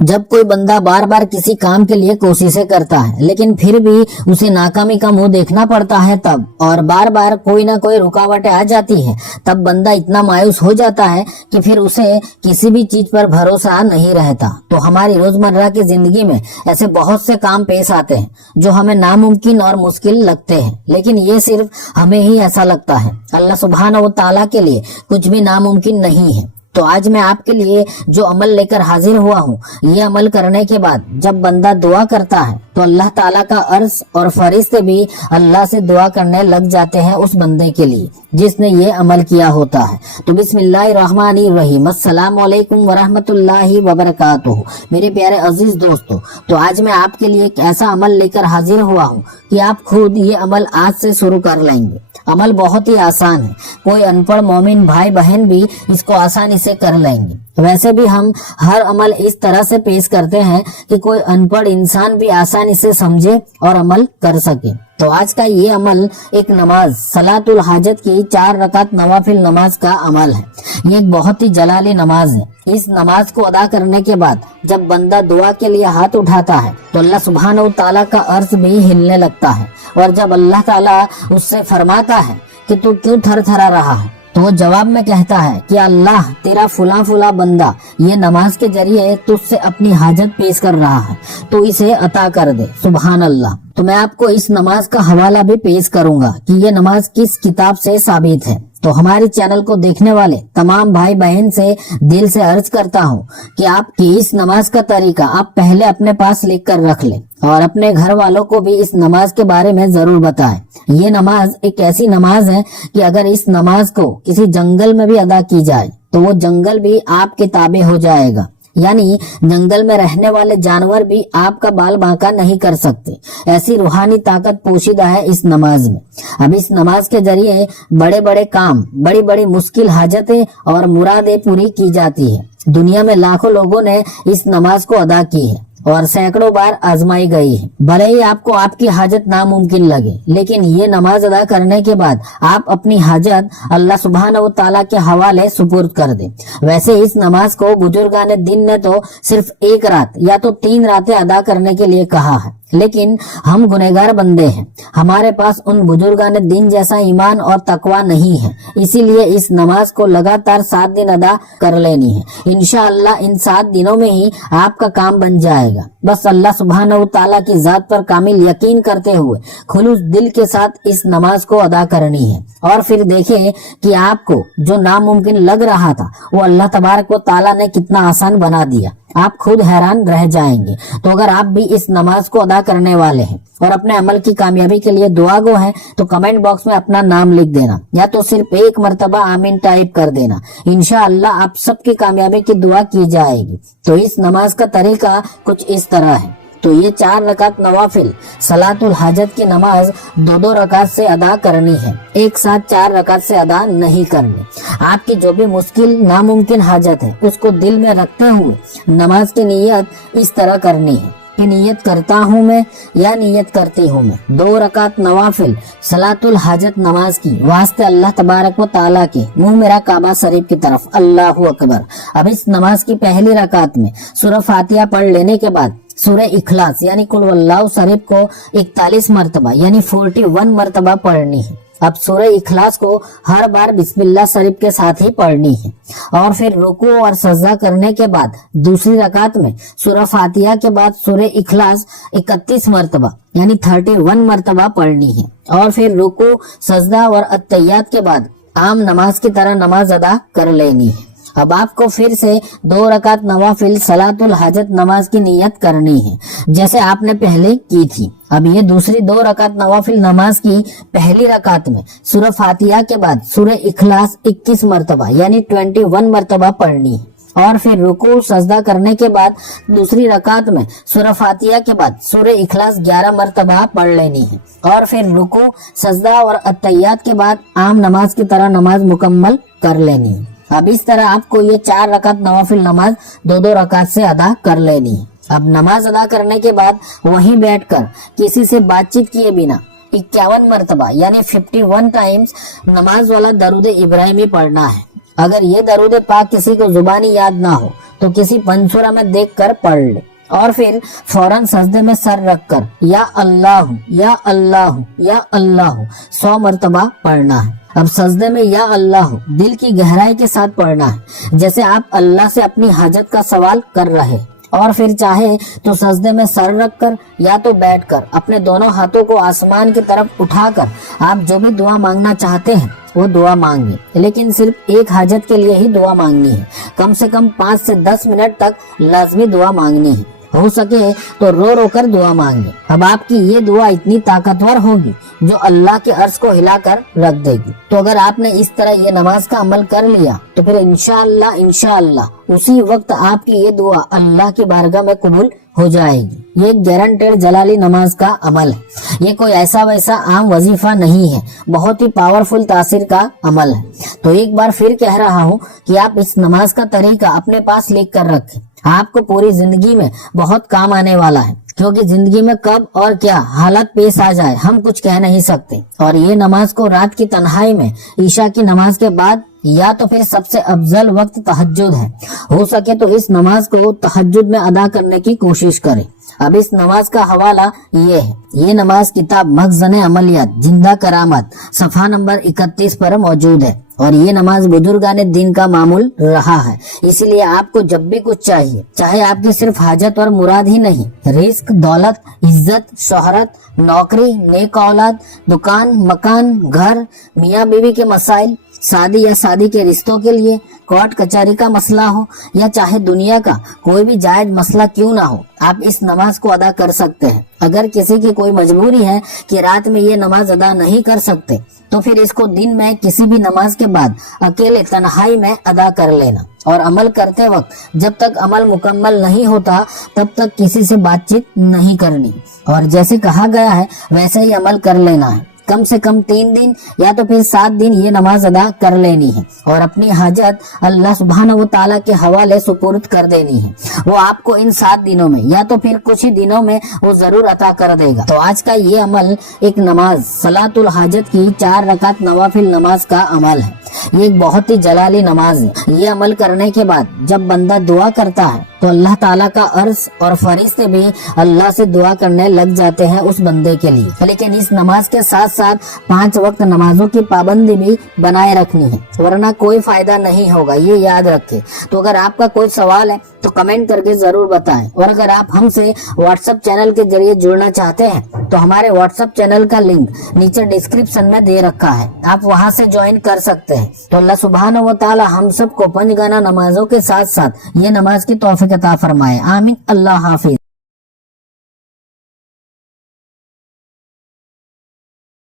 जब कोई बंदा बार बार किसी काम के लिए कोशिशें करता है लेकिन फिर भी उसे नाकामी का मुंह देखना पड़ता है तब, और बार बार कोई ना कोई रुकावटें आ जाती है, तब बंदा इतना मायूस हो जाता है कि फिर उसे किसी भी चीज पर भरोसा नहीं रहता। तो हमारी रोजमर्रा की जिंदगी में ऐसे बहुत से काम पेश आते हैं जो हमें नामुमकिन और मुश्किल लगते हैं, लेकिन ये सिर्फ हमें ही ऐसा लगता है। अल्लाह सुब्हानहू व तआला के लिए कुछ भी नामुमकिन नहीं है। तो आज मैं आपके लिए जो अमल लेकर हाजिर हुआ हूँ, ये अमल करने के बाद जब बंदा दुआ करता है तो अल्लाह ताला का अर्श और फरिश्ते भी अल्लाह से दुआ करने लग जाते हैं उस बंदे के लिए जिसने ये अमल किया होता है। तो बिस्मिल्लाहिर्रहमानिर्रहीम, अस्सलामु अलैकुम वरहमतुल्लाहि वबरकातुहू। मेरे प्यारे अजीज दोस्तों, तो आज मैं आपके लिए एक ऐसा अमल लेकर हाजिर हुआ हूँ कि आप खुद ये अमल आज से शुरू कर लेंगे। अमल बहुत ही आसान है, कोई अनपढ़ मोमिन भाई बहन भी इसको आसानी से कर लेंगे। वैसे भी हम हर अमल इस तरह से पेश करते हैं कि कोई अनपढ़ इंसान भी आसानी से समझे और अमल कर सके। तो आज का ये अमल एक नमाज सलातुल हाजत की 4 रकात नवाफिल नमाज का अमल है। ये एक बहुत ही जलाली नमाज है। इस नमाज को अदा करने के बाद जब बंदा दुआ के लिए हाथ उठाता है तो अल्लाह सुब्हानहू ताला का अर्श भी हिलने लगता है, और जब अल्लाह ताला उससे फरमाता है कि तू क्यों थरथरा रहा है, तो वो जवाब में कहता है कि अल्लाह, तेरा फुला फुला बंदा ये नमाज के जरिए तुझसे अपनी हाजत पेश कर रहा है, तो इसे अता कर दे। सुभान अल्लाह। तो मैं आपको इस नमाज का हवाला भी पेश करूंगा कि ये नमाज किस किताब से साबित है। तो हमारे चैनल को देखने वाले तमाम भाई बहन से दिल से अर्ज करता हूँ कि आपकी इस नमाज का तरीका आप पहले अपने पास लिख कर रख लें और अपने घर वालों को भी इस नमाज के बारे में जरूर बताएं। ये नमाज एक ऐसी नमाज है कि अगर इस नमाज को किसी जंगल में भी अदा की जाए तो वो जंगल भी आपके ताबे हो जाएगा, यानी जंगल में रहने वाले जानवर भी आपका बाल बांका नहीं कर सकते। ऐसी रूहानी ताकत पोशीदा है इस नमाज में। अब इस नमाज के जरिए बड़े बड़े काम, बड़ी बड़ी मुश्किल हाजतें और मुरादें पूरी की जाती है। दुनिया में लाखों लोगों ने इस नमाज को अदा की है और सैकड़ों बार आजमाई गई है। भले ही आपको आपकी हाजत नामुमकिन लगे, लेकिन ये नमाज अदा करने के बाद आप अपनी हाजत अल्लाह सुब्हानहू ताला के हवाले सुपुर्द कर दे। वैसे इस नमाज को बुजुर्गाने दिन ने तो सिर्फ 1 रात या तो 3 रातें अदा करने के लिए कहा है, लेकिन हम गुनहगार बंदे हैं, हमारे पास उन बुजुर्गाने दिन जैसा ईमान और तकवा नहीं है, इसीलिए इस नमाज को लगातार 7 दिन अदा कर लेनी है। इंशाअल्लाह इन 7 दिनों में ही आपका काम बन जाएगा। बस अल्लाह सुब्हानहू ताला की जात पर कामिल यकीन करते हुए खुलूस दिल के साथ इस नमाज को अदा करनी है, और फिर देखें कि आपको जो नामुमकिन लग रहा था वो अल्लाह तबारक व ताला ने कितना आसान बना दिया। आप खुद हैरान रह जाएंगे। तो अगर आप भी इस नमाज को अदा करने वाले हैं और अपने अमल की कामयाबी के लिए दुआ गो हैं, तो कमेंट बॉक्स में अपना नाम लिख देना या तो सिर्फ 1 मरतबा आमीन टाइप कर देना। इंशाअल्लाह आप सबकी कामयाबी की दुआ की जाएगी। तो इस नमाज का तरीका कुछ इस तरह है। तो ये 4 रकात नवाफिल सलातुल हाजत की नमाज 2-2 रकात से अदा करनी है, एक साथ 4 रकात से अदा नहीं करनी। आपकी जो भी मुश्किल नामुमकिन हाजत है उसको दिल में रखते हुए नमाज की नियत इस तरह करनी है कि नियत करता हूँ मैं या नियत करती हूँ मैं 2 रकात नवाफिल सलातुल हाजत नमाज की वास्ते अल्लाह तबारक व ताला के मुंह मेरा काबा शरीफ की तरफ, अल्लाहु अकबर। अब इस नमाज की पहली रकात में सूरह फातिहा पढ़ लेने के बाद सूरह इखलास यानी कुल वल्लाहु शरीफ को 41 मरतबा यानी 41 मरतबा पढ़नी है। अब सूरह इखलास को हर बार बिस्मिल्लाह शरीफ के साथ ही पढ़नी है, और फिर रुकू और सजदा करने के बाद दूसरी रकात में सूरह फातिहा के बाद सूरह इखलास 31 मरतबा यानी 31 मरतबा पढ़नी है, और फिर रुकू सजदा और अत्तहियात के बाद आम नमाज की तरह नमाज अदा कर लेनी है। अब आपको फिर से 2 रकात नवाफिल सलातुल हाजत नमाज की नियत करनी है जैसे आपने पहले की थी। अब ये दूसरी 2 रकात नवाफिल नमाज की पहली रकात में सूरह फातिहा के बाद सूरह इखलास 21 मरतबा यानी 21 मरतबा पढ़नी है, और फिर रुकू सजदा करने के बाद दूसरी रकात में सूरह फातिहा के बाद सूरह इखलास 11 मरतबा पढ़ लेनी है, और फिर रुकू सजदा और अत्तहियात के बाद आम नमाज की तरह नमाज मुकम्मल कर लेनी है। अब इस तरह आपको ये 4 रकात नवाफिल नमाज 2-2 रकात से अदा कर लेनी है। अब नमाज अदा करने के बाद वहीं बैठकर किसी से बातचीत किए बिना 51 मरतबा यानी 51 टाइम्स नमाज वाला दरूद इब्राहिमी पढ़ना है। अगर ये दरूद पाक किसी को जुबानी याद ना हो तो किसी पंसूरा में देख कर पढ़ ले और फिर फौरन सजदे में सर रखकर या अल्लाह या अल्लाह या अल्लाह 100 मरतबा पढ़ना है। अब सजदे में या अल्लाह दिल की गहराई के साथ पढ़ना है, जैसे आप अल्लाह से अपनी हाजत का सवाल कर रहे, और फिर चाहे तो सजदे में सर रखकर या तो बैठकर अपने दोनों हाथों को आसमान की तरफ उठाकर आप जो भी दुआ मांगना चाहते हैं वो दुआ मांगिए, लेकिन सिर्फ एक हाजत के लिए ही दुआ मांगनी है। कम से कम 5 से 10 मिनट तक लाजमी दुआ मांगनी है। हो सके तो रो रो कर दुआ मांगे। अब आपकी ये दुआ इतनी ताकतवर होगी जो अल्लाह के अर्श को हिलाकर रख देगी। तो अगर आपने इस तरह ये नमाज का अमल कर लिया तो फिर इंशाअल्लाह उसी वक्त आपकी ये दुआ अल्लाह की बारगाह में कबूल हो जाएगी। ये एक गारंटेड जलाली नमाज का अमल है। ये कोई ऐसा वैसा आम वजीफा नहीं है, बहुत ही पावरफुल तासीर का अमल है। तो एक बार फिर कह रहा हूँ कि आप इस नमाज का तरीका अपने पास लिख कर रखें, आपको पूरी जिंदगी में बहुत काम आने वाला है, क्योंकि जिंदगी में कब और क्या हालत पेश आ जाए हम कुछ कह नहीं सकते। और ये नमाज को रात की तन्हाई में ईशा की नमाज के बाद या तो फिर सबसे अफजल वक्त तहज्जुद है, हो सके तो इस नमाज को तहज्जुद में अदा करने की कोशिश करें। अब इस नमाज का हवाला ये है, ये नमाज किताब मखज़न अमलियात जिंदा करामत सफा नंबर 31 पर मौजूद है। और ये नमाज बुजुर्गाने दिन का मामूल रहा है, इसीलिए आपको जब भी कुछ चाहिए, चाहे आपकी सिर्फ हाजत और मुराद ही नहीं, रिस्क, दौलत, इज्जत, शोहरत, नौकरी, नेक औलाद, दुकान, मकान, घर, मियाँ बीवी के मसाइल, शादी या शादी के रिश्तों के लिए, कोर्ट कचहरी का मसला हो या चाहे दुनिया का कोई भी जायज मसला क्यों ना हो, आप इस नमाज को अदा कर सकते हैं। अगर किसी की कोई मजबूरी है कि रात में ये नमाज अदा नहीं कर सकते तो फिर इसको दिन में किसी भी नमाज के बाद अकेले तन्हाई में अदा कर लेना। और अमल करते वक्त जब तक अमल मुकम्मल नहीं होता तब तक किसी से बातचीत नहीं करनी, और जैसे कहा गया है वैसे ही अमल कर लेना है। कम से कम 3 दिन या तो फिर 7 दिन ये नमाज अदा कर लेनी है और अपनी हाजत अल्लाह सुब्हानहू व तआला के हवाले सुपुर्द कर देनी है। वो आपको इन 7 दिनों में या तो फिर कुछ ही दिनों में वो जरूर अता कर देगा। तो आज का ये अमल एक नमाज सलातुल हाजत की 4 रकात नवाफिल नमाज का अमल है। ये एक बहुत ही जलाली नमाज है। ये अमल करने के बाद जब बंदा दुआ करता है तो अल्लाह ताला का अर्श और फरिश्ते भी अल्लाह से दुआ करने लग जाते हैं उस बंदे के लिए। लेकिन इस नमाज के साथ साथ 5 वक्त नमाजों की पाबंदी भी बनाए रखनी है, वरना कोई फायदा नहीं होगा, ये याद रखें। तो अगर आपका कोई सवाल है तो कमेंट करके जरूर बताएं। और अगर आप हमसे व्हाट्सएप चैनल के जरिए जुड़ना चाहते हैं तो हमारे व्हाट्सएप चैनल का लिंक नीचे डिस्क्रिप्शन में दे रखा है, आप वहां से ज्वाइन कर सकते हैं। तो अल्लाह सुब्हानहू व तआला हम सबको 5 गाना नमाजों के साथ साथ ये नमाज की तौफीक अता फरमाए। आमीन। अल्लाह हाफिज।